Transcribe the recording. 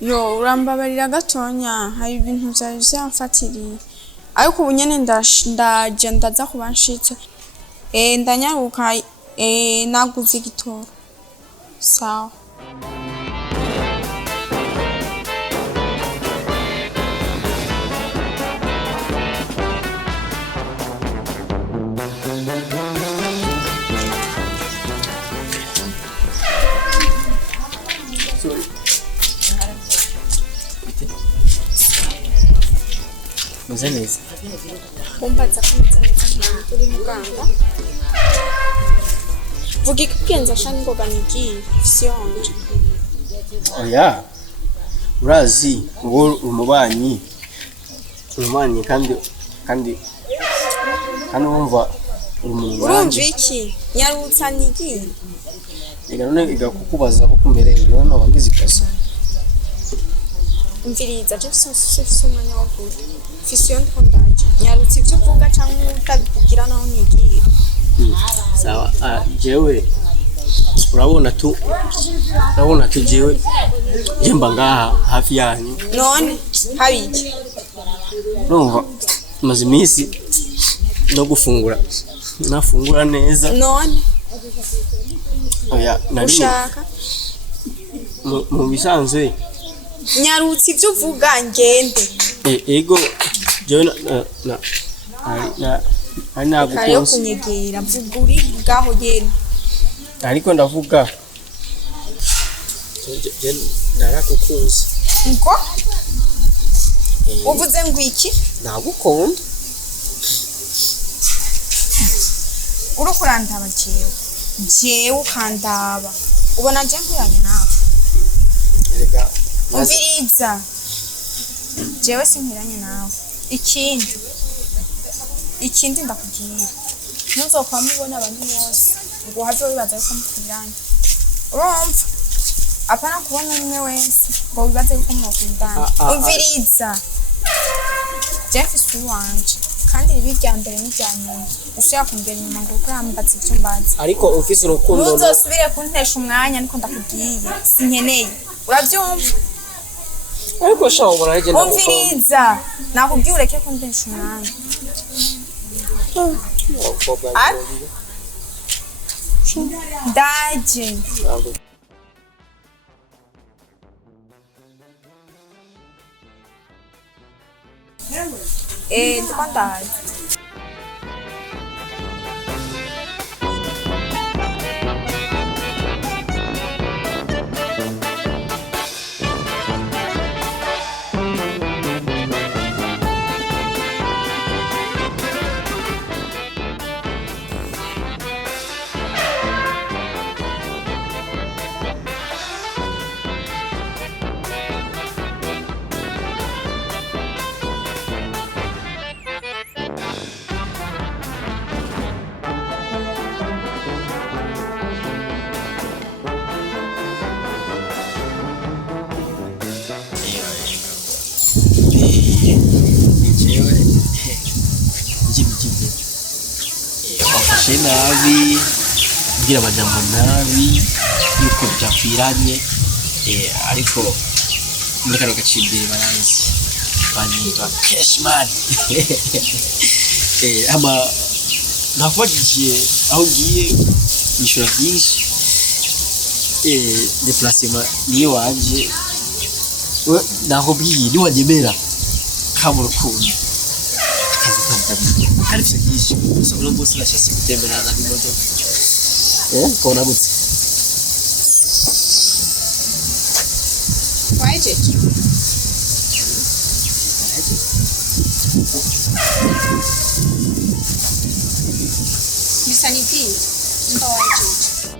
Yo urambabarira gatonya hari ibintu vyari vyamfatiriye ariko ubu nyene ndaje ndaza kubanshitse ndanyaruka naguze igitoro sawa Meze neza. Kumbaza kumeze neza kuri muganga. Vuga ikigenza shani ngoga nigiye fyonje. Oya. Urazi ngo umubanyi kandi wumva urumva iki nyarutsa nigiye. Ega none igakukubaza uko umerewe none wangize ikosa. Umviriza je fise umwanya wo kuvuga. Fisiyo ndaje. Nyarutse ivyo uvuga cyangwa utabigira naho nigiye. Sawa jewe urabona tu jewe jemba ngaha hafi yanyu. None habiki. Numva maze imisi no gufungura. Nafungura neza. None oya nari ushaka mu bisanzwe nyarutse ivyo uvuga ngende. Ego jewe na Kayo kunyegera vuguri gaho yene. Ariko ndavuga je narakukunze. Ngo uvuze ngo iki? Nagukunda. Urukurandaba jewe ukandaba. Ubona je nkuranye nawe. Erega umviriza jewe sinkiranye nawe. Ikindi ndakubwira ntuzokwa mubona abantu bose ngo have wibaza yuko mukundana. Urumva apana kubona umwe wese ngo wibaze yuko mukundana. Umviriza Jeff wanje kandi ibi bya mbere n'ibya nyuma ushaka kumbera inyuma ngo urambaza ivyo mbaza ariko ufise urukundo ntuzosubire kuntesha umwanya niko ndakubwiye sinkeneye uravyumva. ariko shaho baraje ndakubwira umviriza nakubwiye ureke kuntesha umwanya. Daje ndiko ndaje. nabi kugira amajambo nabi yuko byakwiranye ariko muri kano gacimbere baranzi banyitwa Cashman ama nakwagiye aho giye nishura byinshi déplacement niyo wanje we naho bwiye ni wanyemera kamurukundo hari byinshi usabura bose nashase gutemberana n'imodoka kona gutse wajeje bisa nipi ndo wajeje